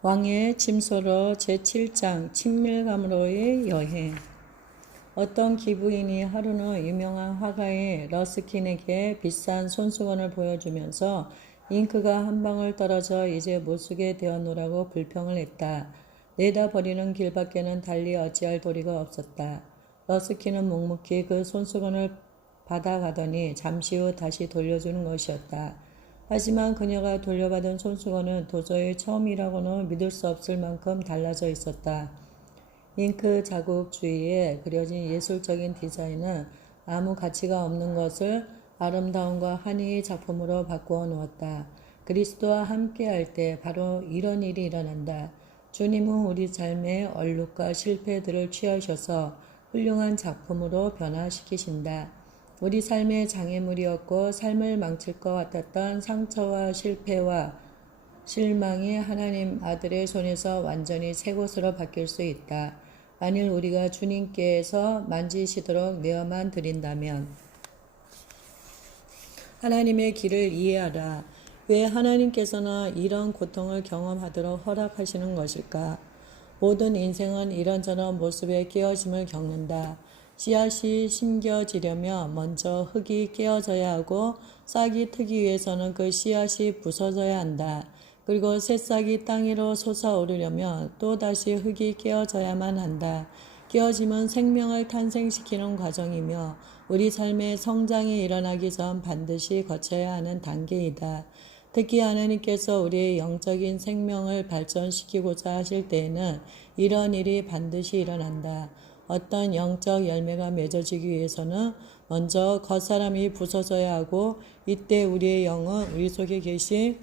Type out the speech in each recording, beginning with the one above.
왕의 침소로 제7장 친밀감으로의 여행. 어떤 기부인이 하루는 유명한 화가의 러스킨에게 비싼 손수건을 보여주면서 잉크가 한 방울 떨어져 이제 못 쓰게 되었노라고 불평을 했다. 내다 버리는 길밖에는 달리 어찌할 도리가 없었다. 러스킨은 묵묵히 그 손수건을 받아가더니 잠시 후 다시 돌려주는 것이었다. 하지만 그녀가 돌려받은 손수건은 도저히 처음이라고는 믿을 수 없을 만큼 달라져 있었다. 잉크 자국 주위에 그려진 예술적인 디자인은 아무 가치가 없는 것을 아름다움과 한이의 작품으로 바꾸어 놓았다. 그리스도와 함께할 때 바로 이런 일이 일어난다. 주님은 우리 삶의 얼룩과 실패들을 취하셔서 훌륭한 작품으로 변화시키신다. 우리 삶의 장애물이었고 삶을 망칠 것 같았던 상처와 실패와 실망이 하나님 아들의 손에서 완전히 새 것으로 바뀔 수 있다. 만일 우리가 주님께서 만지시도록 내어만 드린다면. 하나님의 길을 이해하라. 왜 하나님께서는 이런 고통을 경험하도록 허락하시는 것일까? 모든 인생은 이런저런 모습의 깨어짐을 겪는다. 씨앗이 심겨지려면 먼저 흙이 깨어져야 하고 싹이 트기 위해서는 그 씨앗이 부서져야 한다. 그리고 새싹이 땅 위로 솟아오르려면 또다시 흙이 깨어져야만 한다. 깨어짐은 생명을 탄생시키는 과정이며 우리 삶의 성장이 일어나기 전 반드시 거쳐야 하는 단계이다. 특히 하나님께서 우리의 영적인 생명을 발전시키고자 하실 때에는 이런 일이 반드시 일어난다. 어떤 영적 열매가 맺어지기 위해서는 먼저 겉사람이 부서져야 하고 이때 우리의 영은 우리 속에 계신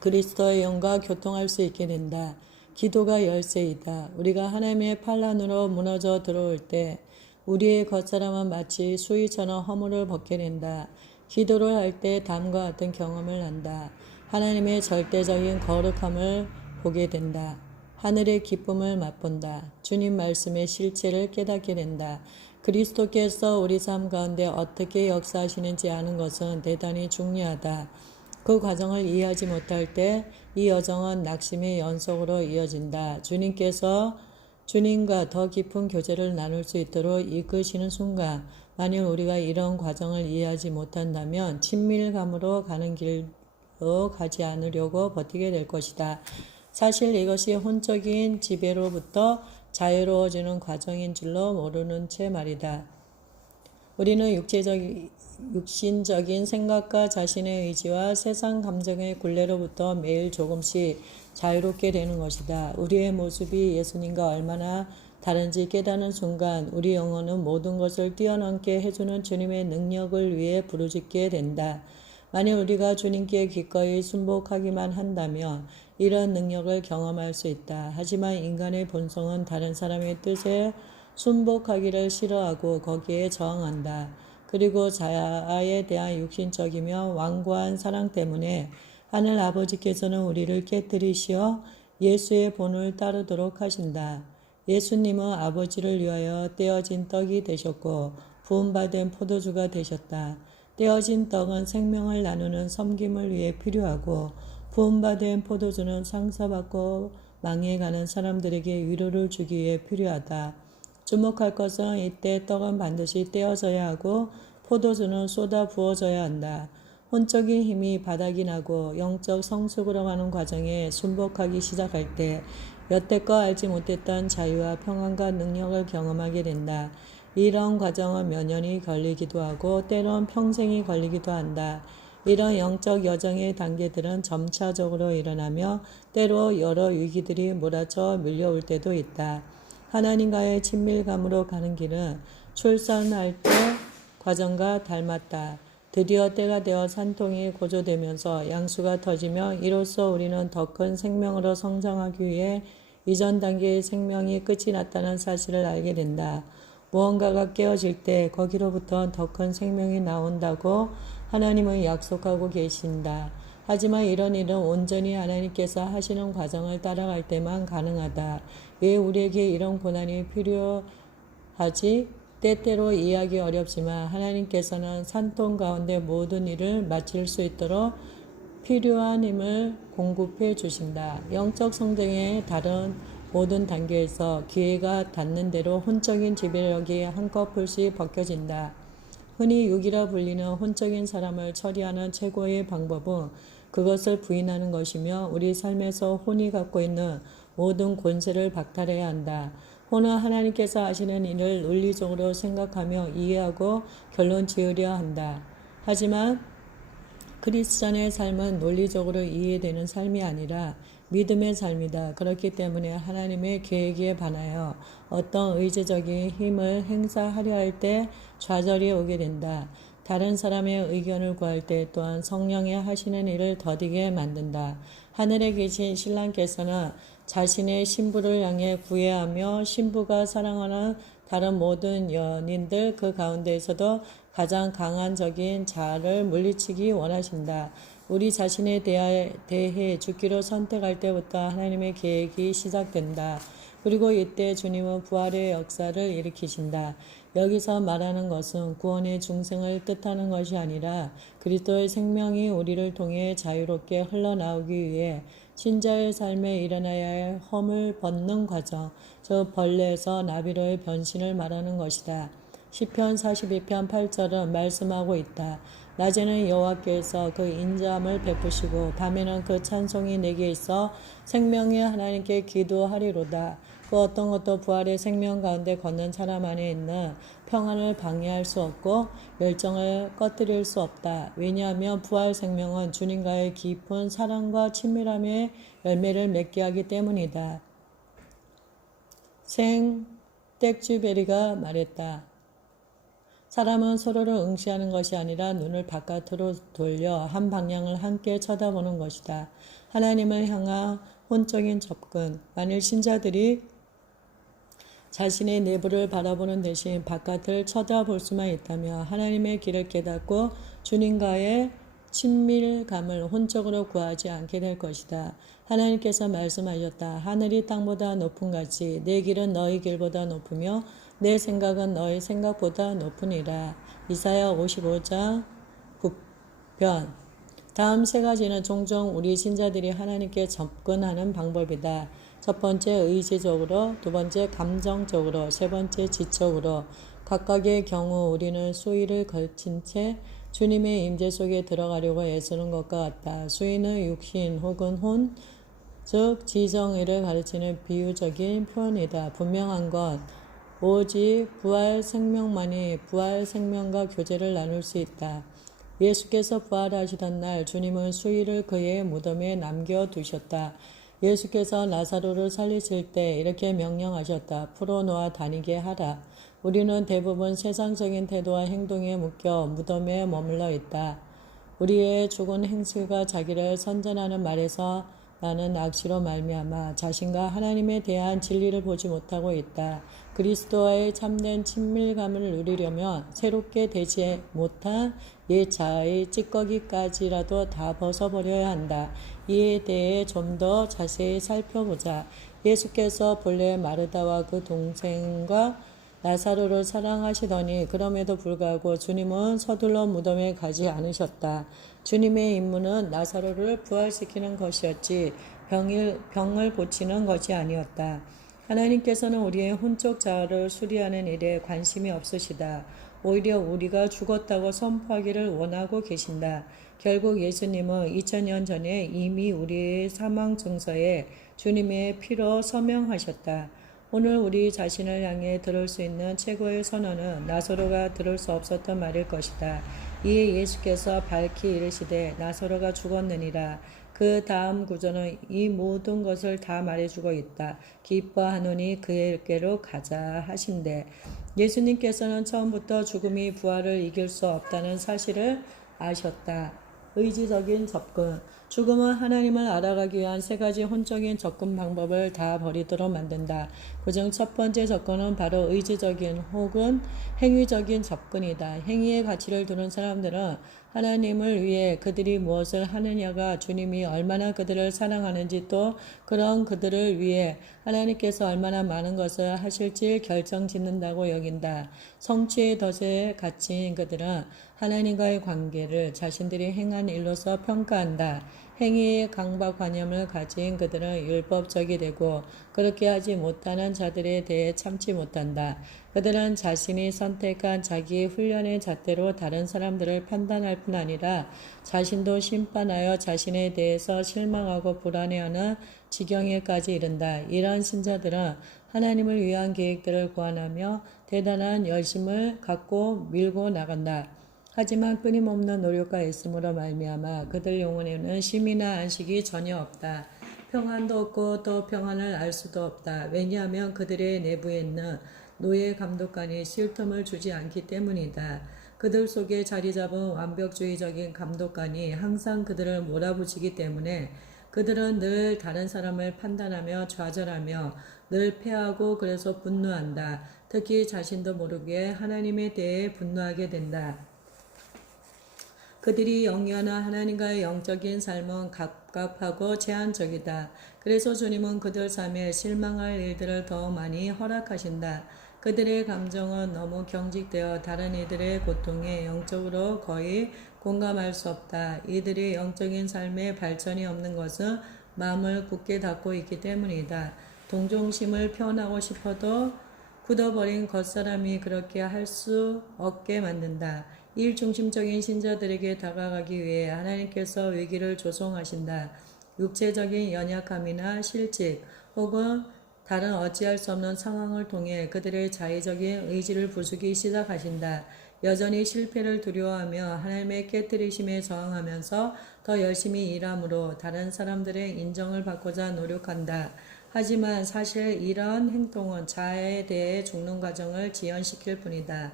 그리스도의 영과 교통할 수 있게 된다. 기도가 열쇠이다. 우리가 하나님의 판란으로 무너져 들어올 때 우리의 겉사람은 마치 수위처럼 허물을 벗게 된다. 기도를 할 때 다음과 같은 경험을 한다. 하나님의 절대적인 거룩함을 보게 된다. 하늘의 기쁨을 맛본다. 주님 말씀의 실체를 깨닫게 된다. 그리스도께서 우리 삶 가운데 어떻게 역사하시는지 아는 것은 대단히 중요하다. 그 과정을 이해하지 못할 때 이 여정은 낙심의 연속으로 이어진다. 주님께서 주님과 더 깊은 교제를 나눌 수 있도록 이끄시는 순간, 만일 우리가 이런 과정을 이해하지 못한다면 친밀감으로 가는 길로 가지 않으려고 버티게 될 것이다. 사실 이것이 혼적인 지배로부터 자유로워지는 과정인 줄로 모르는 채 말이다. 우리는 육신적인 생각과 자신의 의지와 세상 감정의 굴레로부터 매일 조금씩 자유롭게 되는 것이다. 우리의 모습이 예수님과 얼마나 다른지 깨닫는 순간 우리 영혼은 모든 것을 뛰어넘게 해주는 주님의 능력을 위해 부르짖게 된다. 만일 우리가 주님께 기꺼이 순복하기만 한다면 이런 능력을 경험할 수 있다. 하지만 인간의 본성은 다른 사람의 뜻에 순복하기를 싫어하고 거기에 저항한다. 그리고 자아에 대한 육신적이며 완고한 사랑 때문에 하늘 아버지께서는 우리를 깨뜨리시어 예수의 본을 따르도록 하신다. 예수님은 아버지를 위하여 떼어진 떡이 되셨고 부음받은 포도주가 되셨다. 떼어진 떡은 생명을 나누는 섬김을 위해 필요하고 부음받은 포도주는 상처받고 망해가는 사람들에게 위로를 주기 위해 필요하다. 주목할 것은 이때 떡은 반드시 떼어져야 하고 포도주는 쏟아 부어져야 한다. 혼적인 힘이 바닥이 나고 영적 성숙으로 가는 과정에 순복하기 시작할 때 여태껏 알지 못했던 자유와 평안과 능력을 경험하게 된다. 이런 과정은 몇 년이 걸리기도 하고 때론 평생이 걸리기도 한다. 이런 영적 여정의 단계들은 점차적으로 일어나며 때로 여러 위기들이 몰아쳐 밀려올 때도 있다. 하나님과의 친밀감으로 가는 길은 출산할 때 과정과 닮았다. 드디어 때가 되어 산통이 고조되면서 양수가 터지며 이로써 우리는 더 큰 생명으로 성장하기 위해 이전 단계의 생명이 끝이 났다는 사실을 알게 된다. 무언가가 깨어질 때 거기로부터 더 큰 생명이 나온다고 하나님은 약속하고 계신다. 하지만 이런 일은 온전히 하나님께서 하시는 과정을 따라갈 때만 가능하다. 왜 우리에게 이런 고난이 필요하지? 때때로 이해하기 어렵지만 하나님께서는 산통 가운데 모든 일을 마칠 수 있도록 필요한 힘을 공급해 주신다. 영적 성장의 다른 모든 단계에서 기회가 닿는 대로 혼적인 지배력이 한꺼풀씩 벗겨진다. 흔히 육이라 불리는 혼적인 사람을 처리하는 최고의 방법은 그것을 부인하는 것이며 우리 삶에서 혼이 갖고 있는 모든 권세를 박탈해야 한다. 혼은 하나님께서 하시는 일을 논리적으로 생각하며 이해하고 결론 지으려 한다. 하지만 크리스찬의 삶은 논리적으로 이해되는 삶이 아니라 믿음의 삶이다. 그렇기 때문에 하나님의 계획에 반하여 어떤 의지적인 힘을 행사하려 할 때 좌절이 오게 된다. 다른 사람의 의견을 구할 때 또한 성령의 하시는 일을 더디게 만든다. 하늘에 계신 신랑께서는 자신의 신부를 향해 구애하며 신부가 사랑하는 다른 모든 연인들 그 가운데에서도 가장 강한적인 자아를 물리치기 원하신다. 우리 자신에 대해 죽기로 선택할 때부터 하나님의 계획이 시작된다. 그리고 이때 주님은 부활의 역사를 일으키신다. 여기서 말하는 것은 구원의 중생을 뜻하는 것이 아니라 그리스도의 생명이 우리를 통해 자유롭게 흘러나오기 위해 신자의 삶에 일어나야 할 험을 벗는 과정, 즉 벌레에서 나비로의 변신을 말하는 것이다. 시편 42편 8절은 말씀하고 있다. 낮에는 여호와께서 그 인자함을 베푸시고 밤에는 그 찬송이 내게 있어 생명의 하나님께 기도하리로다. 그 어떤 것도 부활의 생명 가운데 걷는 사람 안에 있는 평안을 방해할 수 없고 열정을 꺼뜨릴 수 없다. 왜냐하면 부활 생명은 주님과의 깊은 사랑과 친밀함의 열매를 맺게 하기 때문이다. 생 땡쥐베리가 말했다. 사람은 서로를 응시하는 것이 아니라 눈을 바깥으로 돌려 한 방향을 함께 쳐다보는 것이다. 하나님을 향한 혼적인 접근. 만일 신자들이 자신의 내부를 바라보는 대신 바깥을 쳐다볼 수만 있다면 하나님의 길을 깨닫고 주님과의 친밀감을 혼적으로 구하지 않게 될 것이다. 하나님께서 말씀하셨다. 하늘이 땅보다 높은 같이 내 길은 너희 길보다 높으며 내 생각은 너희 생각보다 높으니라. 이사야 55장 9편. 다음 세 가지는 종종 우리 신자들이 하나님께 접근하는 방법이다. 첫 번째 의지적으로, 두 번째 감정적으로, 세 번째 지적으로. 각각의 경우 우리는 수위를 걸친 채 주님의 임재 속에 들어가려고 애쓰는 것과 같다. 수위는 육신 혹은 혼, 즉 지정의를 가르치는 비유적인 표현이다. 분명한 건 오직 부활 생명만이 부활 생명과 교제를 나눌 수 있다. 예수께서 부활하시던 날 주님은 수위를 그의 무덤에 남겨두셨다. 예수께서 나사로를 살리실 때 이렇게 명령하셨다. 풀어놓아 다니게 하라. 우리는 대부분 세상적인 태도와 행동에 묶여 무덤에 머물러 있다. 우리의 죽은 행실과 자기를 선전하는 말에서 나는 악시로 말미암아 자신과 하나님에 대한 진리를 보지 못하고 있다. 그리스도와의 참된 친밀감을 누리려면 새롭게 되지 못한 옛 자아의 찌꺼기까지라도 다 벗어버려야 한다. 이에 대해 좀 더 자세히 살펴보자. 예수께서 본래 마르다와 그 동생과 나사로를 사랑하시더니 그럼에도 불구하고 주님은 서둘러 무덤에 가지 않으셨다. 주님의 임무는 나사로를 부활시키는 것이었지 병을 고치는 것이 아니었다. 하나님께서는 우리의 혼적 자아를 수리하는 일에 관심이 없으시다. 오히려 우리가 죽었다고 선포하기를 원하고 계신다. 결국 예수님은 2000년 전에 이미 우리의 사망 증서에 주님의 피로 서명하셨다. 오늘 우리 자신을 향해 들을 수 있는 최고의 선언은 나사로가 들을 수 없었던 말일 것이다. 이에 예수께서 밝히 이르시되 나사로가 죽었느니라. 그 다음 구절은 이 모든 것을 다 말해주고 있다. 기뻐하노니 그에게로 가자 하신대. 예수님께서는 처음부터 죽음이 부활을 이길 수 없다는 사실을 아셨다. 의지적인 접근. 죽음은 하나님을 알아가기 위한 세 가지 혼적인 접근 방법을 다 버리도록 만든다. 그중 첫 번째 접근은 바로 의지적인 혹은 행위적인 접근이다. 행위의 가치를 두는 사람들은 하나님을 위해 그들이 무엇을 하느냐가 주님이 얼마나 그들을 사랑하는지 또 그런 그들을 위해 하나님께서 얼마나 많은 것을 하실지 결정짓는다고 여긴다. 성취의 덫에 갇힌 그들은 하나님과의 관계를 자신들이 행한 일로서 평가한다. 행위의 강박관념을 가진 그들은 율법적이 되고 그렇게 하지 못하는 자들에 대해 참지 못한다. 그들은 자신이 선택한 자기 훈련의 잣대로 다른 사람들을 판단할 뿐 아니라 자신도 심판하여 자신에 대해서 실망하고 불안해하는 지경에까지 이른다. 이러한 신자들은 하나님을 위한 계획들을 고안하며 대단한 열심을 갖고 밀고 나간다. 하지만 끊임없는 노력과 애씀으로 말미암아 그들 영혼에는 쉼이나 안식이 전혀 없다. 평안도 없고 또 평안을 알 수도 없다. 왜냐하면 그들의 내부에 있는 노예 감독관이 쉴 틈을 주지 않기 때문이다. 그들 속에 자리 잡은 완벽주의적인 감독관이 항상 그들을 몰아붙이기 때문에 그들은 늘 다른 사람을 판단하며 좌절하며 늘 패하고 그래서 분노한다. 특히 자신도 모르게 하나님에 대해 분노하게 된다. 그들이 영위하는 하나님과의 영적인 삶은 갑갑하고 제한적이다. 그래서 주님은 그들 삶에 실망할 일들을 더 많이 허락하신다. 그들의 감정은 너무 경직되어 다른 이들의 고통에 영적으로 거의 공감할 수 없다. 이들이 영적인 삶에 발전이 없는 것은 마음을 굳게 닫고 있기 때문이다. 동정심을 표현하고 싶어도 굳어버린 겉사람이 그렇게 할 수 없게 만든다. 일중심적인 신자들에게 다가가기 위해 하나님께서 위기를 조성하신다. 육체적인 연약함이나 실직 혹은 다른 어찌할 수 없는 상황을 통해 그들의 자의적인 의지를 부수기 시작하신다. 여전히 실패를 두려워하며 하나님의 깨뜨리심에 저항하면서 더 열심히 일함으로 다른 사람들의 인정을 받고자 노력한다. 하지만 사실 이러한 행동은 자아에 대해 죽는 과정을 지연시킬 뿐이다.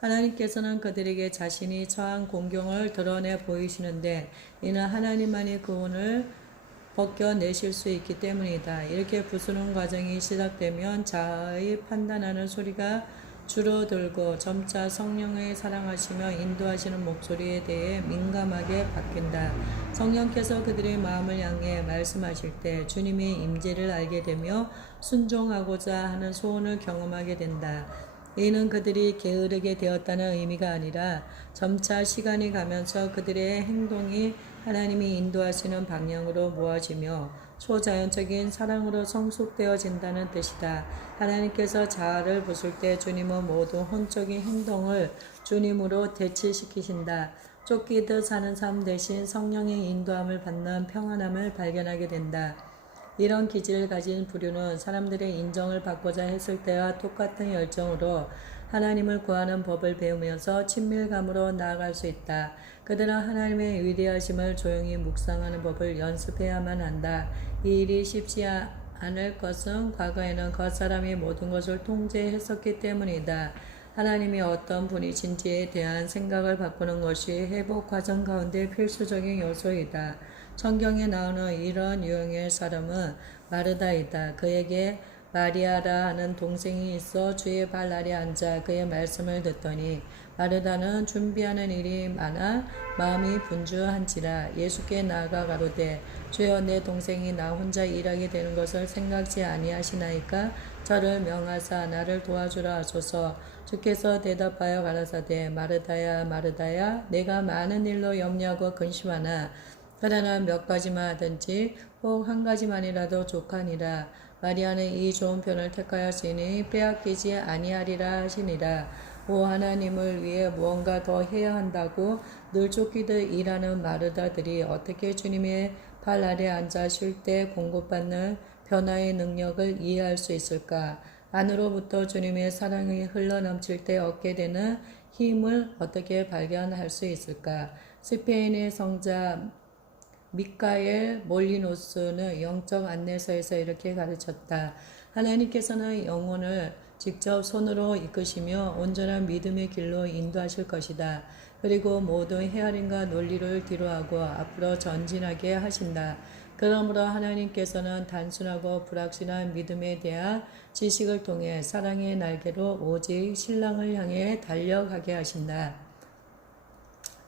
하나님께서는 그들에게 자신이 처한 공경을 드러내 보이시는데 이는 하나님만이 그 운을 벗겨내실 수 있기 때문이다. 이렇게 부수는 과정이 시작되면 자아의 판단하는 소리가 줄어들고 점차 성령의 사랑하시며 인도하시는 목소리에 대해 민감하게 바뀐다. 성령께서 그들의 마음을 향해 말씀하실 때 주님의 임재를 알게 되며 순종하고자 하는 소원을 경험하게 된다. 이는 그들이 게으르게 되었다는 의미가 아니라 점차 시간이 가면서 그들의 행동이 하나님이 인도하시는 방향으로 모아지며 초자연적인 사랑으로 성숙되어진다는 뜻이다. 하나님께서 자아를 부술 때 주님은 모든 혼적인 행동을 주님으로 대치시키신다. 쫓기듯 사는 삶 대신 성령의 인도함을 받는 평안함을 발견하게 된다. 이런 기질을 가진 부류는 사람들의 인정을 받고자 했을 때와 똑같은 열정으로 하나님을 구하는 법을 배우면서 친밀감으로 나아갈 수 있다. 그들은 하나님의 위대하심을 조용히 묵상하는 법을 연습해야만 한다. 이 일이 쉽지 않을 것은 과거에는 겉사람이 모든 것을 통제했었기 때문이다. 하나님이 어떤 분이신지에 대한 생각을 바꾸는 것이 회복 과정 가운데 필수적인 요소이다. 성경에 나오는 이런 유형의 사람은 마르다이다. 그에게 마리아라 하는 동생이 있어 주의 발 아래 앉아 그의 말씀을 듣더니 마르다는 준비하는 일이 많아 마음이 분주한지라 예수께 나아가 가로되 주여 내 동생이 나 혼자 일하게 되는 것을 생각지 아니하시나이까 저를 명하사 나를 도와주라 하소서. 주께서 대답하여 가라사대 마르다야 마르다야 내가 많은 일로 염려하고 근심하나 그러나 몇 가지만 하든지 혹 한 가지만이라도 족하니라. 마리아는 이 좋은 편을 택하였으니 빼앗기지 아니하리라 하시니라. 오 하나님을 위해 무언가 더 해야 한다고 늘 쫓기듯 일하는 마르다들이 어떻게 주님의 발 아래 앉아 쉴 때 공급받는 변화의 능력을 이해할 수 있을까? 안으로부터 주님의 사랑이 흘러넘칠 때 얻게 되는 힘을 어떻게 발견할 수 있을까? 스페인의 성자 미카엘 몰리노스는 영적 안내서에서 이렇게 가르쳤다. 하나님께서는 영혼을 직접 손으로 이끄시며 온전한 믿음의 길로 인도하실 것이다. 그리고 모든 헤아림과 논리를 뒤로하고 앞으로 전진하게 하신다. 그러므로 하나님께서는 단순하고 불확실한 믿음에 대한 지식을 통해 사랑의 날개로 오직 신랑을 향해 달려가게 하신다.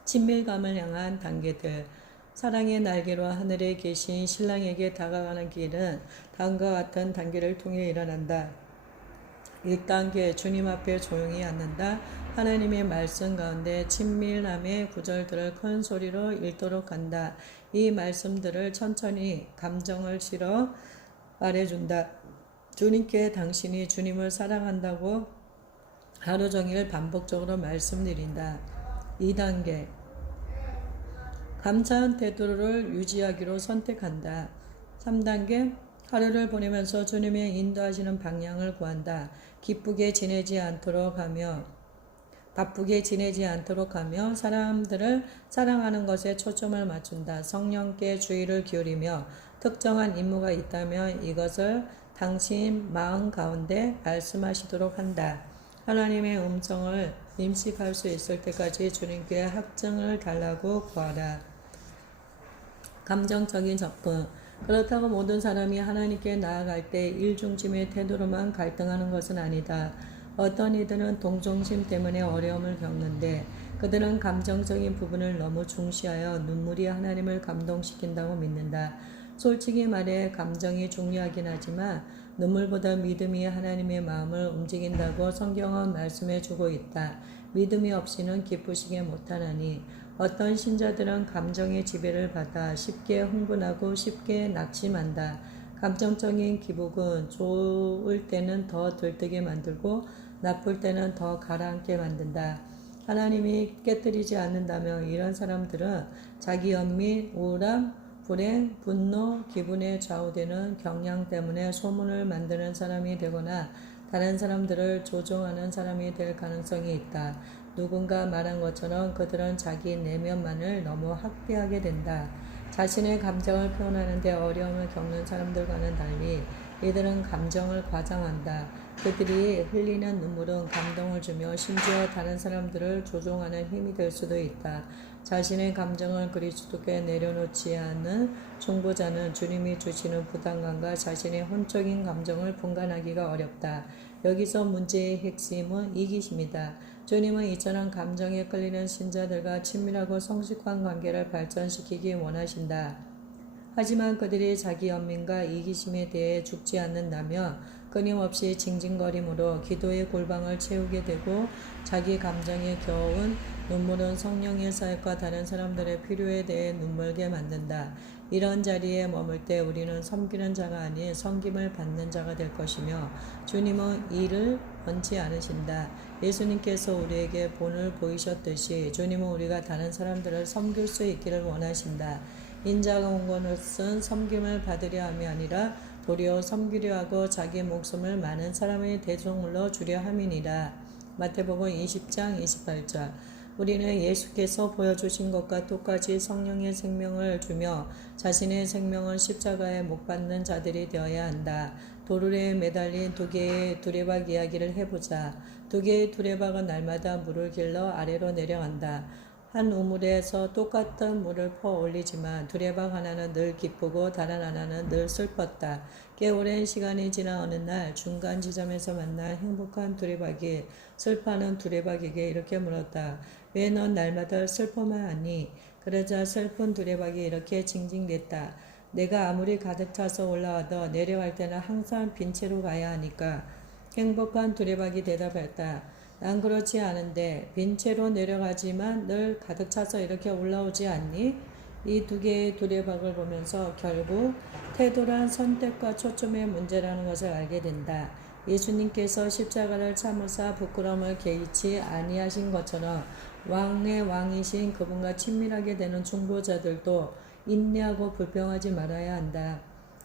친밀감을 향한 단계들. 사랑의 날개로 하늘에 계신 신랑에게 다가가는 길은 다음과 같은 단계를 통해 일어난다. 1단계 주님 앞에 조용히 앉는다. 하나님의 말씀 가운데 친밀함의 구절들을 큰 소리로 읽도록 한다. 이 말씀들을 천천히 감정을 실어 말해준다. 주님께 당신이 주님을 사랑한다고 하루 종일 반복적으로 말씀드린다. 2단계 감사한 태도를 유지하기로 선택한다. 3단계 하루를 보내면서 주님의 인도하시는 방향을 구한다. 바쁘게 지내지 않도록 하며 사람들을 사랑하는 것에 초점을 맞춘다. 성령께 주의를 기울이며 특정한 임무가 있다면 이것을 당신 마음 가운데 말씀하시도록 한다. 하나님의 음성을 임식할 수 있을 때까지 주님께 확증을 달라고 구하라. 감정적인 접근. 그렇다고 모든 사람이 하나님께 나아갈 때 일중심의 태도로만 갈등하는 것은 아니다. 어떤 이들은 동정심 때문에 어려움을 겪는데 그들은 감정적인 부분을 너무 중시하여 눈물이 하나님을 감동시킨다고 믿는다. 솔직히 말해 감정이 중요하긴 하지만 눈물보다 믿음이 하나님의 마음을 움직인다고 성경은 말씀해 주고 있다. 믿음이 없이는 기쁘시게 못하나니 어떤 신자들은 감정의 지배를 받아 쉽게 흥분하고 쉽게 낙심한다. 감정적인 기복은 좋을 때는 더 들뜨게 만들고 나쁠 때는 더 가라앉게 만든다. 하나님이 깨뜨리지 않는다면 이런 사람들은 자기 연민, 우울함, 불행, 분노, 기분에 좌우되는 경향 때문에 소문을 만드는 사람이 되거나 다른 사람들을 조종하는 사람이 될 가능성이 있다. 누군가 말한 것처럼 그들은 자기 내면만을 너무 확대하게 된다. 자신의 감정을 표현하는데 어려움을 겪는 사람들과는 달리 이들은 감정을 과장한다. 그들이 흘리는 눈물은 감동을 주며 심지어 다른 사람들을 조종하는 힘이 될 수도 있다. 자신의 감정을 그리스도께 내려놓지 않는 중보자는 주님이 주시는 부담감과 자신의 혼적인 감정을 분간하기가 어렵다. 여기서 문제의 핵심은 이기심이다. 주님은 이처럼 감정에 끌리는 신자들과 친밀하고 성숙한 관계를 발전시키기 원하신다. 하지만 그들이 자기 연민과 이기심에 대해 죽지 않는다면 끊임없이 징징거림으로 기도의 골방을 채우게 되고 자기 감정에 겨운 눈물은 성령의 사역과 다른 사람들의 필요에 대해 눈물게 만든다. 이런 자리에 머물 때 우리는 섬기는 자가 아닌 섬김을 받는 자가 될 것이며 주님은 이를 원치 않으신다. 예수님께서 우리에게 본을 보이셨듯이 주님은 우리가 다른 사람들을 섬길 수 있기를 원하신다. 인자가 온 것은 섬김을 받으려 함이 아니라 도리어 섬기려 하고 자기 목숨을 많은 사람의 대속물로 주려 함이니라. 마태복음 20장 28절. 우리는 예수께서 보여주신 것과 똑같이 성령의 생명을 주며 자신의 생명을 십자가에 못 박는 자들이 되어야 한다. 도르래에 매달린 두 개의 두레박 이야기를 해보자. 두 개의 두레박은 날마다 물을 길러 아래로 내려간다. 한 우물에서 똑같은 물을 퍼 올리지만 두레박 하나는 늘 기쁘고 다른 하나는 늘 슬펐다. 꽤 오랜 시간이 지나 어느 날 중간 지점에서 만난 행복한 두레박이 슬퍼하는 두레박에게 이렇게 물었다. 왜 넌 날마다 슬퍼만 하니? 그러자 슬픈 두레박이 이렇게 징징댔다. 내가 아무리 가득 차서 올라와도 내려갈 때는 항상 빈 채로 가야 하니까. 행복한 두레박이 대답했다. 난 그렇지 않은데 빈 채로 내려가지만 늘 가득 차서 이렇게 올라오지 않니? 이 두 개의 두레박을 보면서 결국 태도란 선택과 초점의 문제라는 것을 알게 된다. 예수님께서 십자가를 참으사 부끄러움을 개의치 아니하신 것처럼 왕의 왕이신 그분과 친밀하게 되는 중보자들도 인내하고 불평하지 말아야 한다.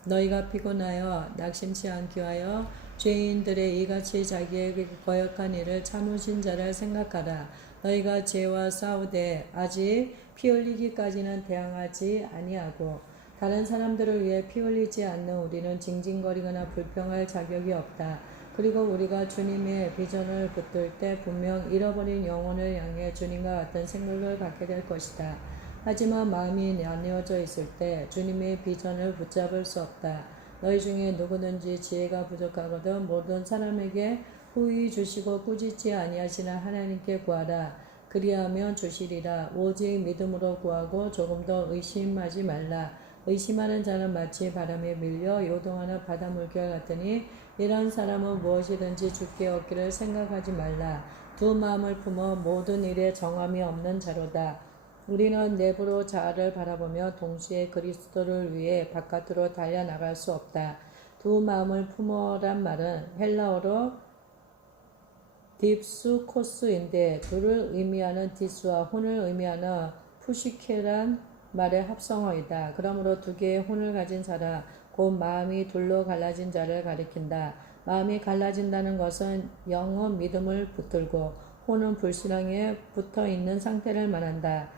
너희가 피곤하여 낙심치 않기 위하여 죄인들의 이같이 자기에게 거역한 일을 참으신 자를 생각하라. 너희가 죄와 싸우되 아직 피 흘리기까지는 대항하지 아니하고 다른 사람들을 위해 피 흘리지 않는 우리는 징징거리거나 불평할 자격이 없다. 그리고 우리가 주님의 비전을 붙들 때 분명 잃어버린 영혼을 향해 주님과 같은 생각을 갖게 될 것이다. 하지만 마음이 나뉘어져 있을 때 주님의 비전을 붙잡을 수 없다. 너희 중에 누구든지 지혜가 부족하거든 모든 사람에게 후히 주시고 꾸짖지 아니하시는 하나님께 구하라. 그리하면 주시리라. 오직 믿음으로 구하고 조금 더 의심하지 말라. 의심하는 자는 마치 바람에 밀려 요동하는 바다 물결 같으니 이런 사람은 무엇이든지 주께 얻기를 생각하지 말라. 두 마음을 품어 모든 일에 정함이 없는 자로다. 우리는 내부로 자아를 바라보며 동시에 그리스도를 위해 바깥으로 달려나갈 수 없다. 두 마음을 품어란 말은 헬라어로 딥수코스인데 둘을 의미하는 디스와 혼을 의미하는 푸시케란 말의 합성어이다. 그러므로 두 개의 혼을 가진 자라 곧 마음이 둘로 갈라진 자를 가리킨다. 마음이 갈라진다는 것은 영은 믿음을 붙들고 혼은 불신앙에 붙어있는 상태를 말한다.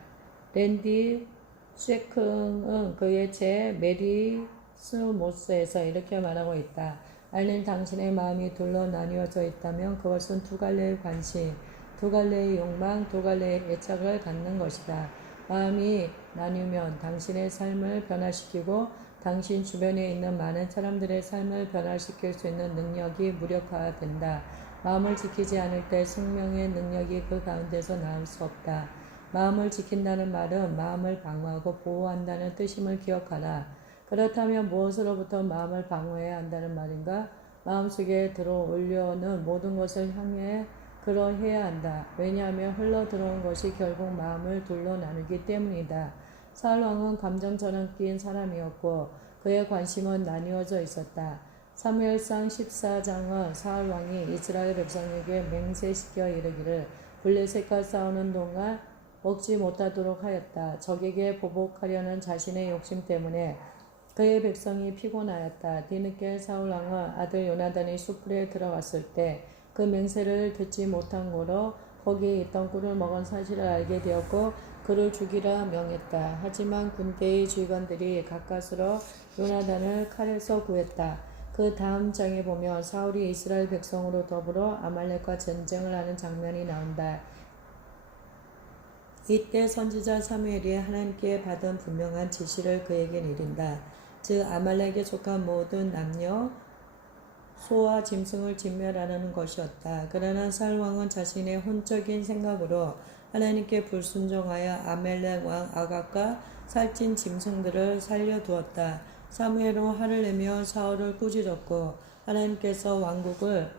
랜디 쉐크는 그의 제 메리스모스에서 이렇게 말하고 있다. 알는 당신의 마음이 둘로 나뉘어져 있다면 그것은 두 갈래의 관심, 두 갈래의 욕망, 두 갈래의 애착을 갖는 것이다. 마음이 나뉘면 당신의 삶을 변화시키고 당신 주변에 있는 많은 사람들의 삶을 변화시킬 수 있는 능력이 무력화된다. 마음을 지키지 않을 때 생명의 능력이 그 가운데서 나올 수 없다. 마음을 지킨다는 말은 마음을 방어하고 보호한다는 뜻임을 기억하라. 그렇다면 무엇으로부터 마음을 방어해야 한다는 말인가? 마음속에 들어올려오는 모든 것을 향해 그러해야 한다. 왜냐하면 흘러들어온 것이 결국 마음을 둘로 나누기 때문이다. 사울 왕은 감정처럼 끼인 사람이었고 그의 관심은 나뉘어져 있었다. 사무엘상 14장은 사울 왕이 이스라엘 백성에게 맹세시켜 이르기를 블레셋과 싸우는 동안 먹지 못하도록 하였다. 적에게 보복하려는 자신의 욕심 때문에 그의 백성이 피곤하였다. 뒤늦게 사울 왕은 아들 요나단이 숯불에 들어갔을 때 그 맹세를 듣지 못한 고로 거기에 있던 꿀을 먹은 사실을 알게 되었고 그를 죽이라 명했다. 하지만 군대의 지휘관들이 가까스로 요나단을 칼에서 구했다. 그 다음 장에 보면 사울이 이스라엘 백성으로 더불어 아말렉과 전쟁을 하는 장면이 나온다. 이때 선지자 사무엘이 하나님께 받은 분명한 지시를 그에게 내린다. 즉 아말렉에 속한 모든 남녀 소와 짐승을 진멸하라는 것이었다. 그러나 사울 왕은 자신의 혼적인 생각으로 하나님께 불순종하여 아말렉 왕 아각과 살찐 짐승들을 살려두었다. 사무엘은 화를 내며 사울을 꾸짖었고 하나님께서 왕국을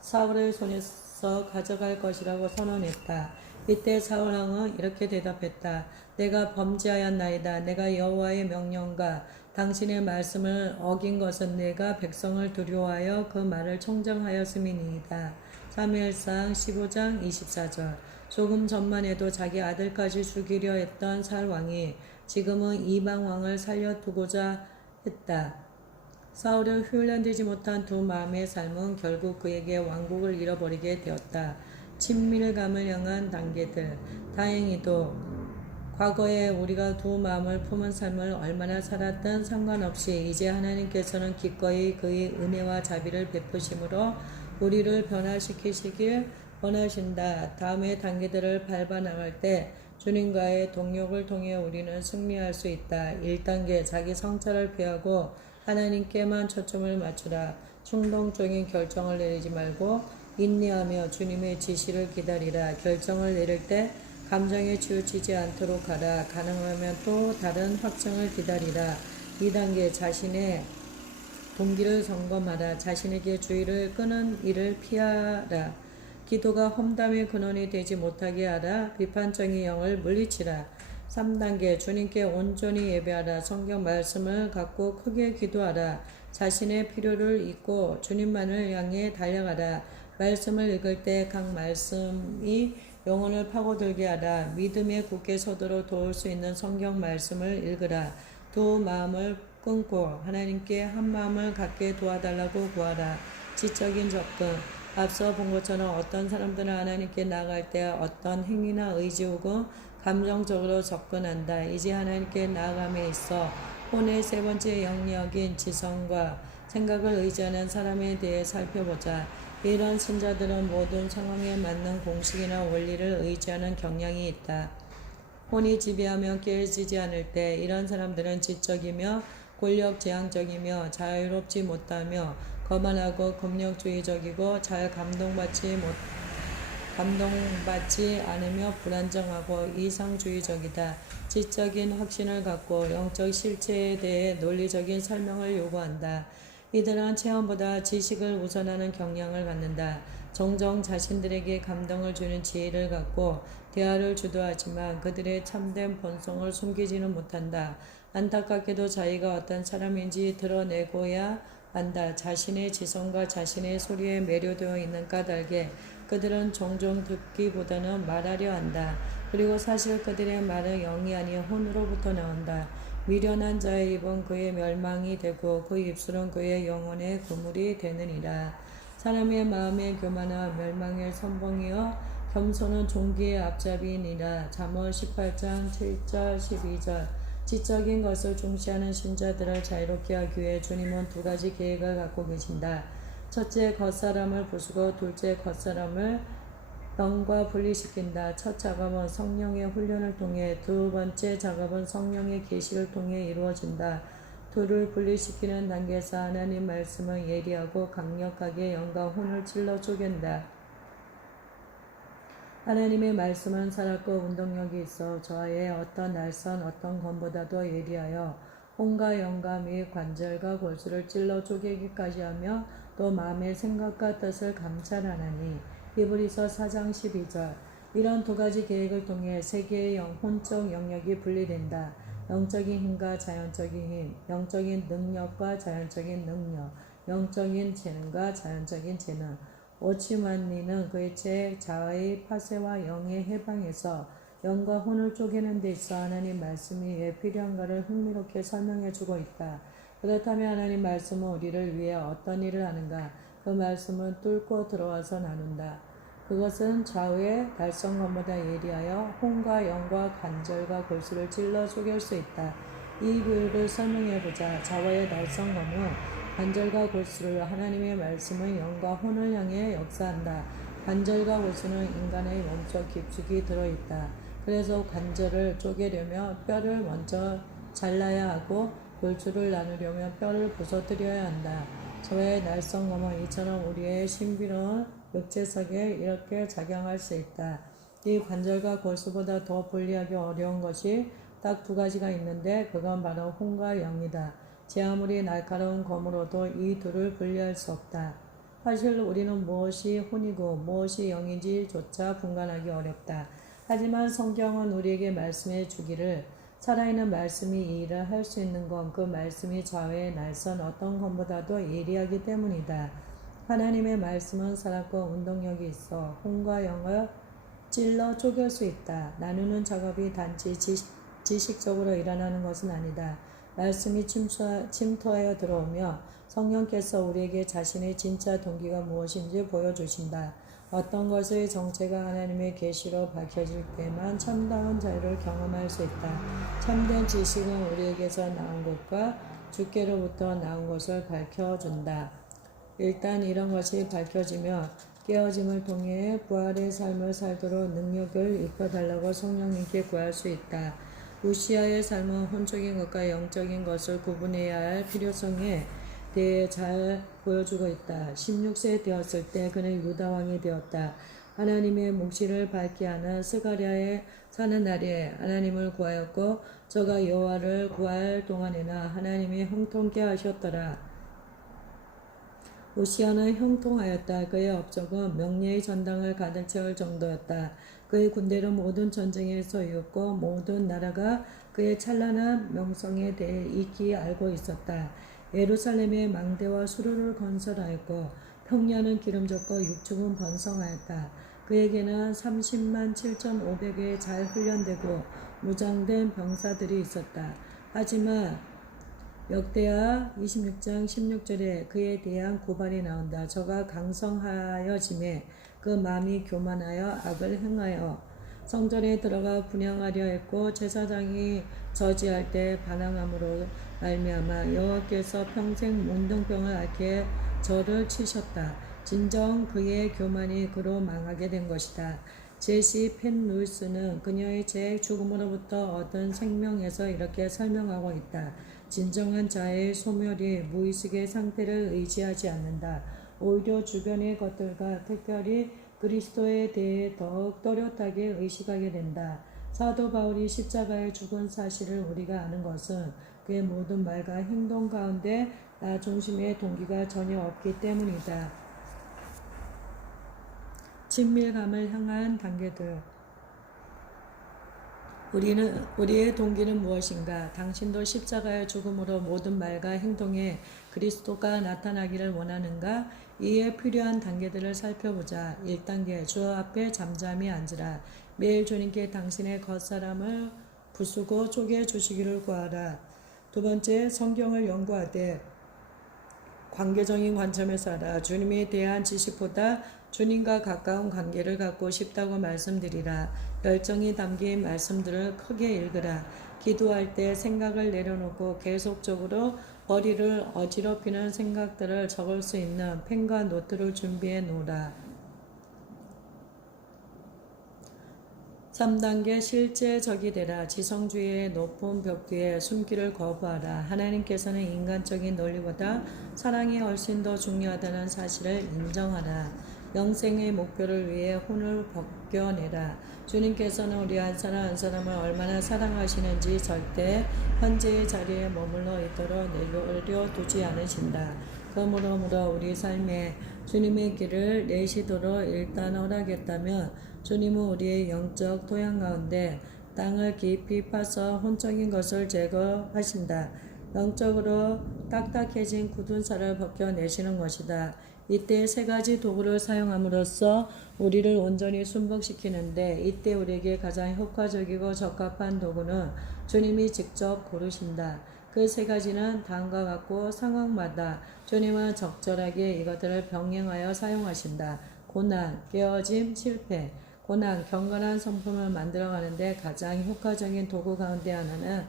사울의 손에서 가져갈 것이라고 선언했다. 이때 사울 왕은 이렇게 대답했다. 내가 범죄하였나이다. 내가 여호와의 명령과 당신의 말씀을 어긴 것은 내가 백성을 두려워하여 그 말을 청정하였음이니이다. 사무엘상 15장 24절. 조금 전만 해도 자기 아들까지 죽이려 했던 사울 왕이 지금은 이방 왕을 살려두고자 했다. 사울은 훈련되지 못한 두 마음의 삶은 결국 그에게 왕국을 잃어버리게 되었다. 친밀감을 향한 단계들. 다행히도 과거에 우리가 두 마음을 품은 삶을 얼마나 살았든 상관없이 이제 하나님께서는 기꺼이 그의 은혜와 자비를 베푸심으로 우리를 변화시키시길 원하신다. 다음의 단계들을 밟아 나갈 때 주님과의 동력을 통해 우리는 승리할 수 있다. 1단계 자기 성찰을 피하고 하나님께만 초점을 맞추라. 충동적인 결정을 내리지 말고 인내하며 주님의 지시를 기다리라. 결정을 내릴 때 감정에 치우치지 않도록 하라. 가능하면 또 다른 확증을 기다리라. 2단계 자신의 동기를 점검하라. 자신에게 주의를 끄는 일을 피하라. 기도가 험담의 근원이 되지 못하게 하라. 비판적인 영을 물리치라. 3단계 주님께 온전히 예배하라. 성경 말씀을 갖고 크게 기도하라. 자신의 필요를 잊고 주님만을 향해 달려가라. 말씀을 읽을 때 각 말씀이 영혼을 파고들게 하라. 믿음에 굳게 서도록 도울 수 있는 성경 말씀을 읽으라. 두 마음을 끊고 하나님께 한 마음을 갖게 도와달라고 구하라. 지적인 접근. 앞서 본 것처럼 어떤 사람들은 하나님께 나아갈 때 어떤 행위나 의지 혹은 감정적으로 접근한다. 이제 하나님께 나아감에 있어 혼의 세 번째 영역인 지성과 생각을 의지하는 사람에 대해 살펴보자. 이런 신자들은 모든 상황에 맞는 공식이나 원리를 의지하는 경향이 있다. 혼이 지배하며 깨어지지 않을 때 이런 사람들은 지적이며 권력지향적이며 자유롭지 못하며 거만하고 금욕주의적이고 잘 감동받지 않으며 불안정하고 이상주의적이다. 지적인 확신을 갖고 영적 실체에 대해 논리적인 설명을 요구한다. 이들은 체험보다 지식을 우선하는 경향을 갖는다. 종종 자신들에게 감동을 주는 지혜를 갖고 대화를 주도하지만 그들의 참된 본성을 숨기지는 못한다. 안타깝게도 자기가 어떤 사람인지 드러내고야 한다. 자신의 지성과 자신의 소리에 매료되어 있는 까닭에 그들은 종종 듣기보다는 말하려 한다. 그리고 사실 그들의 말은 영이 아닌 혼으로부터 나온다. 미련한 자의 입은 그의 멸망이 되고 그 입술은 그의 영혼의 그물이 되느니라. 사람의 마음의 교만은 멸망의 선봉이여 겸손은 종기의 앞잡이니라. 잠언 18장 7절 12절. 지적인 것을 중시하는 신자들을 자유롭게 하기 위해 주님은 두 가지 계획을 갖고 계신다. 첫째, 겉사람을 부수고 둘째, 겉사람을 영과 분리시킨다. 첫 작업은 성령의 훈련을 통해, 두 번째 작업은 성령의 계시를 통해 이루어진다. 둘을 분리시키는 단계에서 하나님 말씀은 예리하고 강력하게 영과 혼을 찔러 쪼갠다. 하나님의 말씀은 살았고 운동력이 있어 저의 어떤 날선 어떤 검보다도 예리하여 혼과 영과 및 관절과 골수를 찔러 쪼개기까지 하며 또 마음의 생각과 뜻을 감찰하나니. 히브리서 4장 12절. 이런 두 가지 계획을 통해 세 개의 혼적 영역이 분리된다. 영적인 힘과 자연적인 힘, 영적인 능력과 자연적인 능력, 영적인 재능과 자연적인 재능. 오치만니는 그의 책 자아의 파쇄와 영의 해방에서 영과 혼을 쪼개는 데 있어 하나님 말씀이 왜 필요한가를 흥미롭게 설명해주고 있다. 그렇다면 하나님 말씀은 우리를 위해 어떤 일을 하는가? 그 말씀은 뚫고 들어와서 나눈다. 그것은 좌우의 달성검보다 예리하여 혼과 영과 관절과 골수를 찔러 쪼갤 수 있다. 이 비유를 설명해보자. 좌우의 달성검은 관절과 골수를, 하나님의 말씀은 영과 혼을 향해 역사한다. 관절과 골수는 인간의 몸속 깊숙이 들어있다. 그래서 관절을 쪼개려면 뼈를 먼저 잘라야 하고 골수를 나누려면 뼈를 부서뜨려야 한다. 저의 날성검은 이처럼 우리의 신비로운 육체석에 이렇게 작용할 수 있다. 이 관절과 골수보다 더 분리하기 어려운 것이 딱 두 가지가 있는데 그건 바로 혼과 영이다. 제 아무리 날카로운 검으로도 이 둘을 분리할 수 없다. 사실 우리는 무엇이 혼이고 무엇이 영인지조차 분간하기 어렵다. 하지만 성경은 우리에게 말씀해 주기를 살아있는 말씀이 이 일을 할 수 있는 건 그 말씀이 좌우의 날선 어떤 검보다도 예리하기 때문이다. 하나님의 말씀은 살았고 운동력이 있어 혼과 영을 찔러 쪼갤 수 있다. 나누는 작업이 단지 지식적으로 일어나는 것은 아니다. 말씀이 침투하여 들어오며 성령께서 우리에게 자신의 진짜 동기가 무엇인지 보여주신다. 어떤 것의 정체가 하나님의 계시로 밝혀질 때만 참다운 자유를 경험할 수 있다. 참된 지식은 우리에게서 나온 것과 주께로부터 나온 것을 밝혀준다. 일단 이런 것이 밝혀지며 깨어짐을 통해 부활의 삶을 살도록 능력을 입혀달라고 성령님께 구할 수 있다. 우시아의 삶은 혼적인 것과 영적인 것을 구분해야 할 필요성에 대해 잘 보여주고 있다. 16세 되었을 때 그는 유다왕이 되었다. 하나님의 묵시를 밝게 하는 스가랴에 사는 날에 하나님을 구하였고 저가 여호와를 구할 동안에는 하나님이 형통케 하셨더라. 우시아는 형통하였다. 그의 업적은 명예의 전당을 가득 채울 정도였다. 그의 군대는 모든 전쟁에 소유였고 모든 나라가 그의 찬란한 명성에 대해 익히 알고 있었다. 예루살렘에 망대와 수로를 건설하였고 평야는 기름졌고 육축은 번성하였다. 그에게는 30만 7,500의 잘 훈련되고 무장된 병사들이 있었다. 하지만 역대하 26장 16절에 그에 대한 고발이 나온다. 저가 강성하여짐에 그 마음이 교만하여 악을 행하여 성전에 들어가 분향하려 했고 제사장이 저지할 때 반항함으로 말미암아 여호와께서 평생 문둥병을 앓게 저를 치셨다. 진정 그의 교만이 그로 망하게 된 것이다. 제시 펜 루이스는 그녀의 제 죽음으로부터 얻은 생명에서 이렇게 설명하고 있다. 진정한 자의 소멸이 무의식의 상태를 의지하지 않는다. 오히려 주변의 것들과 특별히 그리스도에 대해 더욱 또렷하게 의식하게 된다. 사도 바울이 십자가에 죽은 사실을 우리가 아는 것은 그의 모든 말과 행동 가운데 나 중심의 동기가 전혀 없기 때문이다. 친밀감을 향한 단계들. 우리의 동기는 무엇인가? 당신도 십자가의 죽음으로 모든 말과 행동에 그리스도가 나타나기를 원하는가? 이에 필요한 단계들을 살펴보자. 1단계, 주 앞에 잠잠히 앉으라. 매일 주님께 당신의 겉사람을 부수고 쪼개 주시기를 구하라. 2번째, 성경을 연구하되 관계적인 관점에서 알아. 주님에 대한 지식보다 주님과 가까운 관계를 갖고 싶다고 말씀드리라. 열정이 담긴 말씀들을 크게 읽으라. 기도할 때 생각을 내려놓고 계속적으로 머리를 어지럽히는 생각들을 적을 수 있는 펜과 노트를 준비해 놓으라. 3단계 실제적이 되라. 지성주의의 높은 벽 뒤에 숨기를 거부하라. 하나님께서는 인간적인 논리보다 사랑이 훨씬 더 중요하다는 사실을 인정하라. 영생의 목표를 위해 혼을 벗겨내라. 주님께서는 우리 한 사람 한 사람을 얼마나 사랑하시는지 절대 현재의 자리에 머물러 있도록 내려두지 않으신다. 그러므로 우리 삶에 주님의 길을 내시도록 일단 허락했다면 주님은 우리의 영적 토양 가운데 땅을 깊이 파서 혼적인 것을 제거하신다. 영적으로 딱딱해진 굳은 살을 벗겨내시는 것이다. 이때 3가지 도구를 사용함으로써 우리를 온전히 순복시키는데 이때 우리에게 가장 효과적이고 적합한 도구는 주님이 직접 고르신다. 그 3가지는 다음과 같고 상황마다 주님은 적절하게 이것들을 병행하여 사용하신다. 고난, 깨어짐, 실패. 고난, 경건한 성품을 만들어가는데 가장 효과적인 도구 가운데 하나는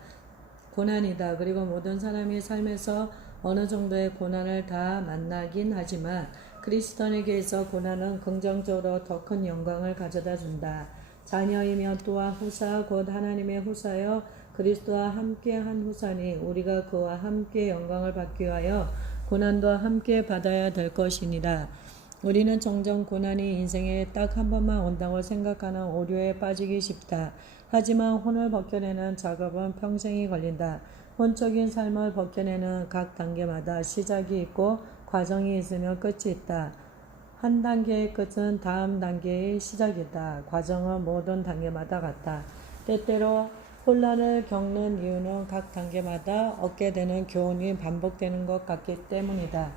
고난이다. 그리고 모든 사람이 삶에서 어느 정도의 고난을 다 만나긴 하지만 그리스도인에게 있어 고난은 긍정적으로 더 큰 영광을 가져다 준다. 자녀이며 또한 후사 곧 하나님의 후사여 그리스도와 함께한 후사니 우리가 그와 함께 영광을 받기 위하여 고난도 함께 받아야 될 것이니라. 우리는 종종 고난이 인생에 딱 한 번만 온다고 생각하는 오류에 빠지기 쉽다. 하지만 혼을 벗겨내는 작업은 평생이 걸린다. 혼적인 삶을 벗겨내는 각 단계마다 시작이 있고 과정이 있으며 끝이 있다. 한 단계의 끝은 다음 단계의 시작이다. 과정은 모든 단계마다 같다. 때때로 혼란을 겪는 이유는 각 단계마다 얻게 되는 교훈이 반복되는 것 같기 때문이다.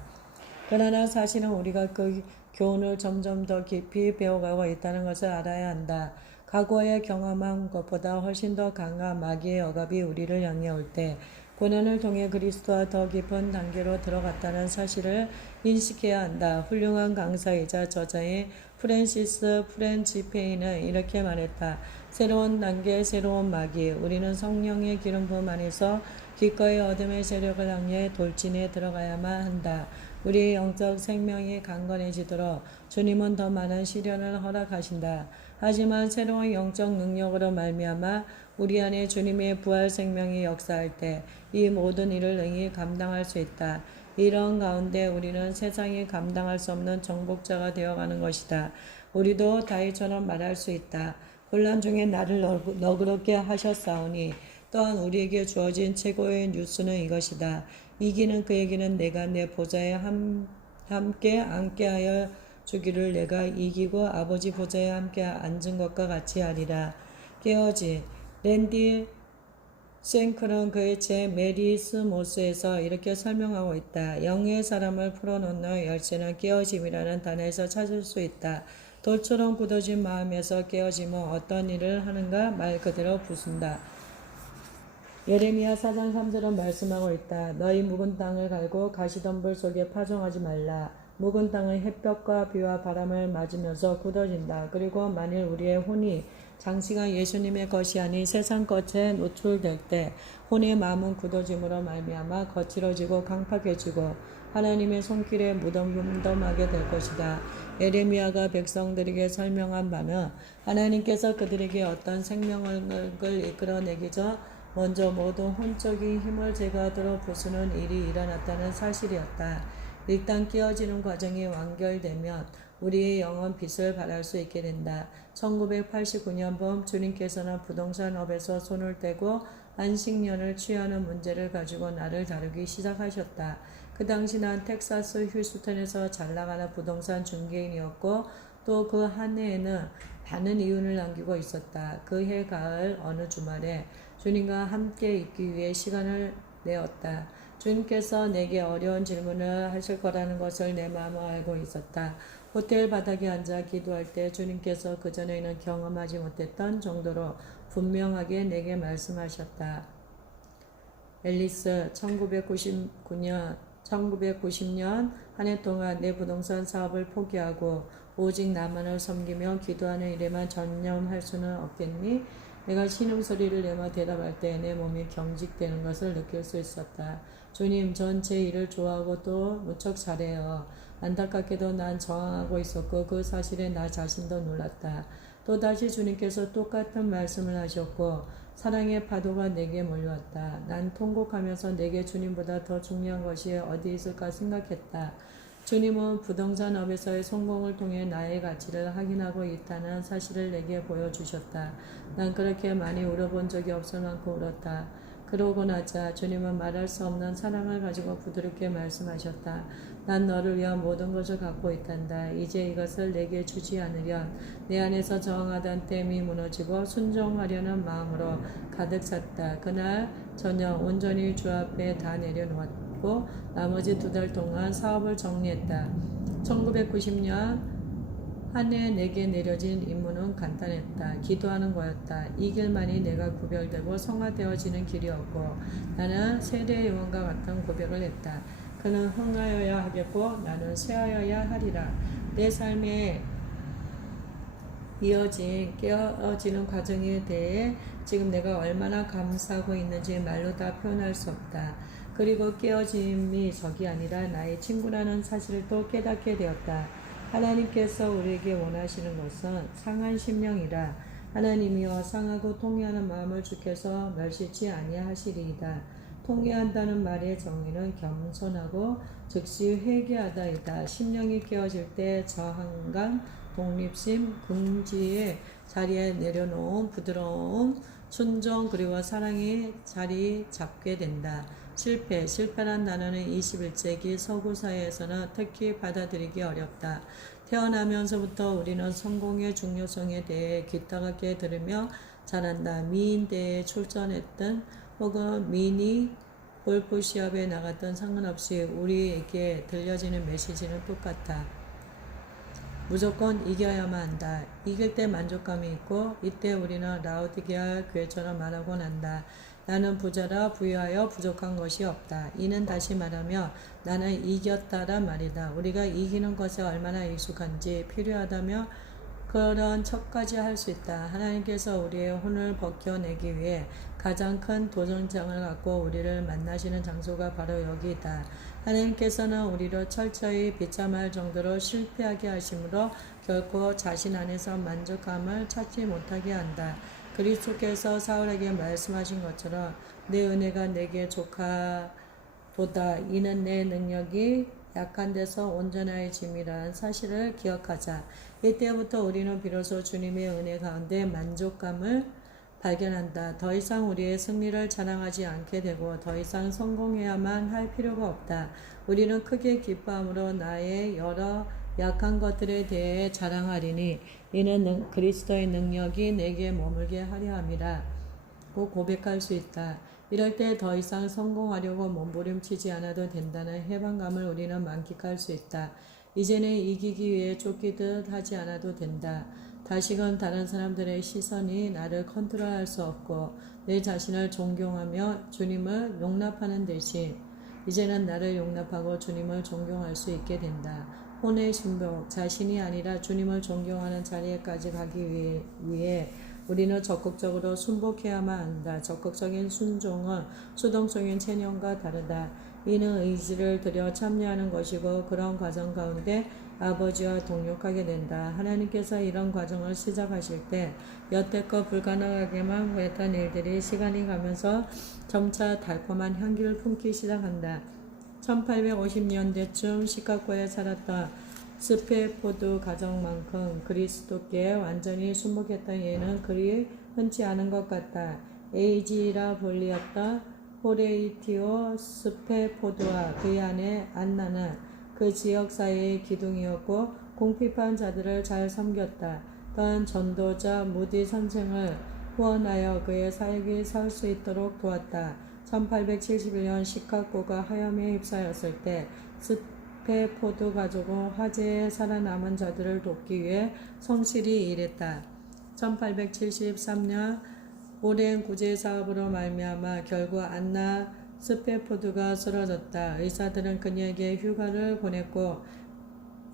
그러나 사실은 우리가 그 교훈을 점점 더 깊이 배워가고 있다는 것을 알아야 한다. 과거에 경험한 것보다 훨씬 더 강한 마귀의 억압이 우리를 향해 올 때 고난을 통해 그리스도와 더 깊은 단계로 들어갔다는 사실을 인식해야 한다. 훌륭한 강사이자 저자인 프랜시스 프렌치페이는 이렇게 말했다. 새로운 단계, 새로운 마귀. 우리는 성령의 기름 부음 안에서 기꺼이 어둠의 세력을 향해 돌진해 들어가야만 한다. 우리의 영적 생명이 강건해지도록 주님은 더 많은 시련을 허락하신다. 하지만 새로운 영적 능력으로 말미암아 우리 안에 주님의 부활 생명이 역사할 때 이 모든 일을 능히 감당할 수 있다. 이런 가운데 우리는 세상이 감당할 수 없는 정복자가 되어가는 것이다. 우리도 다윗처럼 말할 수 있다. 혼란 중에 나를 너그럽게 하셨사오니 또한 우리에게 주어진 최고의 뉴스는 이것이다. 이기는 그에게는 내가 내 보좌에 함께 앉게 하여 주기를 내가 이기고 아버지 보좌에 함께 앉은 것과 같이 하리라. 깨어지. 랜디 생클은 그의 책 메리스모스에서 이렇게 설명하고 있다. 영의 사람을 풀어놓는 열쇠는 깨어짐이라는 단어에서 찾을 수 있다. 돌처럼 굳어진 마음에서 깨어짐은 어떤 일을 하는가 말 그대로 부순다. 예레미야 4장 3절은 말씀하고 있다. 너희 묵은 땅을 갈고 가시덤불 속에 파종하지 말라. 묵은 땅은 햇볕과 비와 바람을 맞으면서 굳어진다. 그리고 만일 우리의 혼이 장시간 예수님의 것이 아닌 세상 것에 노출될 때 혼의 마음은 굳어짐으로 말미암아 거칠어지고 강팍해지고 하나님의 손길에 무덤무덤하게 될 것이다. 예레미야가 백성들에게 설명한 바는 하나님께서 그들에게 어떤 생명을 이끌어내기 전 먼저 모든 혼적인 힘을 제거하도록 부수는 일이 일어났다는 사실이었다. 일단 깨어지는 과정이 완결되면 우리의 영원 빛을 발할 수 있게 된다. 1989년 봄 주님께서는 부동산업에서 손을 떼고 안식년을 취하는 문제를 가지고 나를 다루기 시작하셨다. 그 당시 난 텍사스 휴스턴에서 잘나가는 부동산 중개인이었고 또 그 한 해에는 많은 이윤을 남기고 있었다. 그 해 가을 어느 주말에 주님과 함께 있기 위해 시간을 내었다. 주님께서 내게 어려운 질문을 하실 거라는 것을 내 마음으로 알고 있었다. 호텔 바닥에 앉아 기도할 때 주님께서 그전에는 경험하지 못했던 정도로 분명하게 내게 말씀하셨다. 앨리스, 1990년 한 해 동안 내 부동산 사업을 포기하고 오직 나만을 섬기며 기도하는 일에만 전념할 수는 없겠니? 내가 신음소리를 내며 대답할 때 내 몸이 경직되는 것을 느낄 수 있었다. 주님, 전 제 일을 좋아하고 또 무척 잘해요. 안타깝게도 난 저항하고 있었고 그 사실에 나 자신도 놀랐다. 또다시 주님께서 똑같은 말씀을 하셨고 사랑의 파도가 내게 몰려왔다. 난 통곡하면서 내게 주님보다 더 중요한 것이 어디 있을까 생각했다. 주님은 부동산업에서의 성공을 통해 나의 가치를 확인하고 있다는 사실을 내게 보여주셨다. 난 그렇게 많이 울어본 적이 없을 만큼 울었다. 그러고 나자 주님은 말할 수 없는 사랑을 가지고 부드럽게 말씀하셨다. 난 너를 위한 모든 것을 갖고 있단다. 이제 이것을 내게 주지 않으련 내 안에서 저항하던 댐이 무너지고 순종하려는 마음으로 가득 찼다. 그날 저녁 온전히 주 앞에 다 내려놓았고 나머지 2달 동안 사업을 정리했다. 1990년 한 해 내게 내려진 임무는 간단했다. 기도하는 거였다. 이 길만이 내가 구별되고 성화되어지는 길이었고 나는 세대의 영혼과 같은 고백을 했다. 그는 흥하여야 하겠고 나는 쇠하여야 하리라. 내 삶에 이어진 깨어지는 과정에 대해 지금 내가 얼마나 감사하고 있는지 말로 다 표현할 수 없다. 그리고 깨어짐이 적이 아니라 나의 친구라는 사실을 또 깨닫게 되었다. 하나님께서 우리에게 원하시는 것은 상한 심령이라. 하나님이여 상하고 통회하는 마음을 주께서 멸시치 아니하시리이다. 통회한다는 말의 정의는 겸손하고 즉시 회개하다이다. 심령이 깨어질 때 저항감, 독립심, 긍지의 자리에 내려놓은 부드러움, 순종 그리고 사랑이 자리 잡게 된다. 실패란 단어는 21세기 서구 사회에서는 특히 받아들이기 어렵다. 태어나면서부터 우리는 성공의 중요성에 대해 귀따갑게 들으며 자란다. 미인대회에 출전했든 혹은 미니 골프 시합에 나갔던 상관없이 우리에게 들려지는 메시지는 똑같아. 무조건 이겨야만 한다. 이길 때 만족감이 있고 이때 우리는 라우디게아 교회처럼 말하곤 한다. 나는 부자라 부유하여 부족한 것이 없다. 이는 다시 말하며 나는 이겼다란 말이다. 우리가 이기는 것에 얼마나 익숙한지 필요하다며 그런 척까지 할 수 있다. 하나님께서 우리의 혼을 벗겨내기 위해 가장 큰 도전장을 갖고 우리를 만나시는 장소가 바로 여기다. 하나님께서는 우리를 철저히 비참할 정도로 실패하게 하심으로 결코 자신 안에서 만족감을 찾지 못하게 한다. 그리스도께서 사울에게 말씀하신 것처럼 내 은혜가 내게 족하도다. 이는 내 능력이 약한 데서 온전해짐이라는 사실을 기억하자. 이때부터 우리는 비로소 주님의 은혜 가운데 만족감을 발견한다. 더 이상 우리의 승리를 자랑하지 않게 되고 더 이상 성공해야만 할 필요가 없다. 우리는 크게 기뻐함으로 나의 여러 약한 것들에 대해 자랑하리니 이는 그리스도의 능력이 내게 머물게 하려 함이라고 고백할 수 있다. 이럴 때 더 이상 성공하려고 몸부림치지 않아도 된다는 해방감을 우리는 만끽할 수 있다. 이제는 이기기 위해 쫓기듯 하지 않아도 된다. 다시금 다른 사람들의 시선이 나를 컨트롤할 수 없고 내 자신을 존경하며 주님을 용납하는 대신 이제는 나를 용납하고 주님을 존경할 수 있게 된다. 혼의 순복, 자신이 아니라 주님을 존경하는 자리에까지 가기 위해 우리는 적극적으로 순복해야만 한다. 적극적인 순종은 수동적인 체념과 다르다. 이는 의지를 들여 참여하는 것이고 그런 과정 가운데 아버지와 동역하게 된다. 하나님께서 이런 과정을 시작하실 때 여태껏 불가능하게만 보였던 일들이 시간이 가면서 점차 달콤한 향기를 품기 시작한다. 1850년대쯤 시카고에 살았던 스페포드 가정만큼 그리스도께 완전히 순복했던 예는 그리 흔치 않은 것 같다. 에이지라 불리었던 호레이티오 스페포드와 그의 아내 안나는 그 지역 사회의 기둥이었고 궁핍한 자들을 잘 섬겼다. 또한 전도자 무디 선생을 후원하여 그의 사역이 설 수 있도록 도왔다. 1871년 시카고가 하염에 휩싸였을 때 스페포드 가족은 화재에 살아남은 자들을 돕기 위해 성실히 일했다. 1873년 오랜 구제 사업으로 말미암아 결국 안나 스페포드가 쓰러졌다. 의사들은 그녀에게 휴가를 보냈고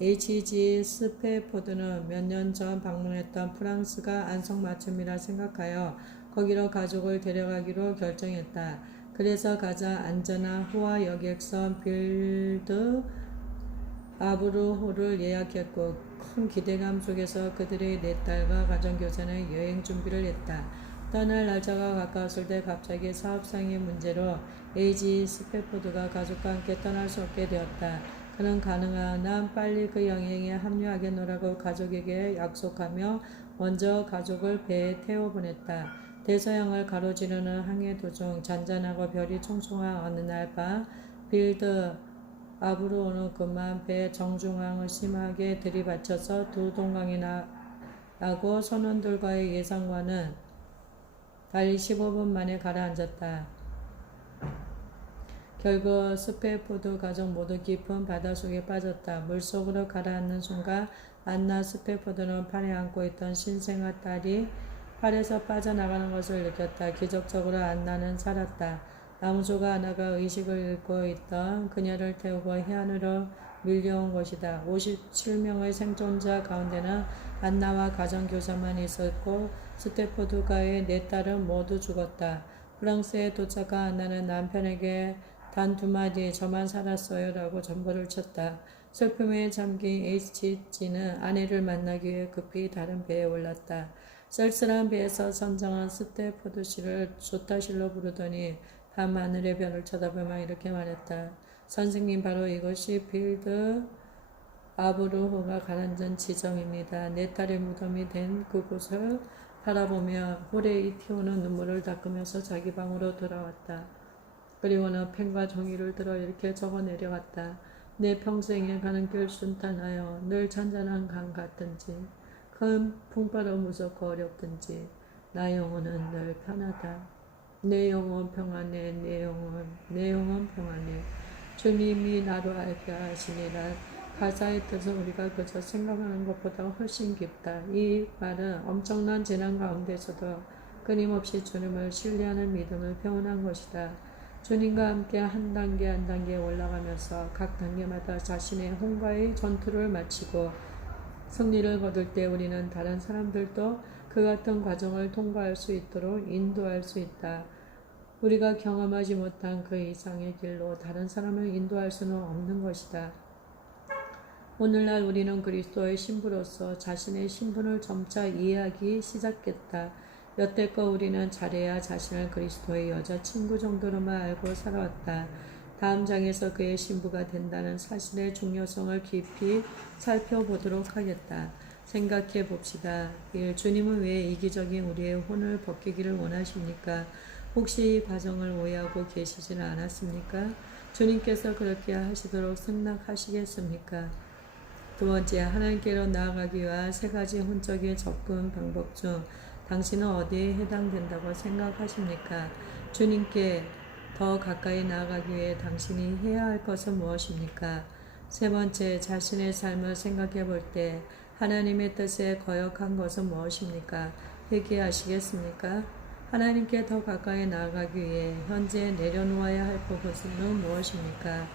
H.G. 스페포드는 몇 년 전 방문했던 프랑스가 안성맞춤이라 생각하여 거기로 가족을 데려가기로 결정했다. 그래서 가장 안전한 호화 여객선 빌드 아브르호를 예약했고 큰 기대감 속에서 그들의 4딸과 가정교사는 여행 준비를 했다. 떠날 날짜가 가까웠을 때 갑자기 사업상의 문제로 에이지 스페포드가 가족과 함께 떠날 수 없게 되었다. 그는 가능한 한 빨리 그 여행에 합류하겠노라고 가족에게 약속하며 먼저 가족을 배에 태워보냈다. 대서양을 가로지르는 항해 도중 잔잔하고 별이 총총한 어느 날 밤 빌드 아브르호는 그만 배 정중앙을 심하게 들이받쳐서 두 동강이 나고 선원들과의 예상과는 달리 15분 만에 가라앉았다. 결국 스페포드 가족 모두 깊은 바닷속에 빠졌다. 물속으로 가라앉는 순간 안나 스페포드는 팔에 안고 있던 신생아 딸이 팔에서 빠져나가는 것을 느꼈다. 기적적으로 안나는 살았다. 나무조가 하나가 의식을 잃고 있던 그녀를 태우고 해안으로 밀려온 것이다. 57명의 생존자 가운데는 안나와 가정교사만 있었고 스테포드가의 4딸은 모두 죽었다. 프랑스에 도착한 안나는 남편에게 단 2마디 저만 살았어요 라고 전보를 쳤다. 슬픔에 잠긴 HG는 아내를 만나기 위해 급히 다른 배에 올랐다. 쓸쓸한 배에서 선장은 스테포드 씨를 조타실로 부르더니 밤하늘의 별을 쳐다보며 이렇게 말했다. 선생님, 바로 이것이 빌드 아브르호가 가라앉은 지점입니다. 4딸의 무덤이 된 그곳을 바라보며 호레이티오는 눈물을 닦으면서 자기 방으로 돌아왔다. 그리고는 펜과 종이를 들어 이렇게 적어 내려갔다. 내 평생에 가는 길 순탄하여 늘 잔잔한 강 같든지 큰 풍파로 무섭고 어렵든지 나 영혼은 늘 편하다. 내 영혼 평안해, 내 영혼 평안해. 주님이 나로 알게 하시니라. 가사의 뜻은 우리가 그저 생각하는 것보다 훨씬 깊다. 이 말은 엄청난 재난 가운데서도 끊임없이 주님을 신뢰하는 믿음을 표현한 것이다. 주님과 함께 한 단계 한 단계 올라가면서 각 단계마다 자신의 혼과의 전투를 마치고 승리를 거둘 때 우리는 다른 사람들도 그 같은 과정을 통과할 수 있도록 인도할 수 있다. 우리가 경험하지 못한 그 이상의 길로 다른 사람을 인도할 수는 없는 것이다. 오늘날 우리는 그리스도의 신부로서 자신의 신분을 점차 이해하기 시작했다. 여태껏 우리는 잘해야 자신을 그리스도의 여자친구 정도로만 알고 살아왔다. 다음 장에서 그의 신부가 된다는 사실의 중요성을 깊이 살펴보도록 하겠다. 생각해 봅시다. 1. 주님은 왜 이기적인 우리의 혼을 벗기기를 원하십니까? 혹시 이 과정을 오해하고 계시지는 않았습니까? 주님께서 그렇게 하시도록 승낙하시겠습니까? 2번째, 하나님께로 나아가기 위한 3가지 혼적인 접근 방법 중 당신은 어디에 해당된다고 생각하십니까? 주님께 더 가까이 나아가기 위해 당신이 해야 할 것은 무엇입니까? 3번째, 자신의 삶을 생각해 볼 때 하나님의 뜻에 거역한 것은 무엇입니까? 회개하시겠습니까? 하나님께 더 가까이 나아가기 위해 현재 내려놓아야 할 것은 무엇입니까?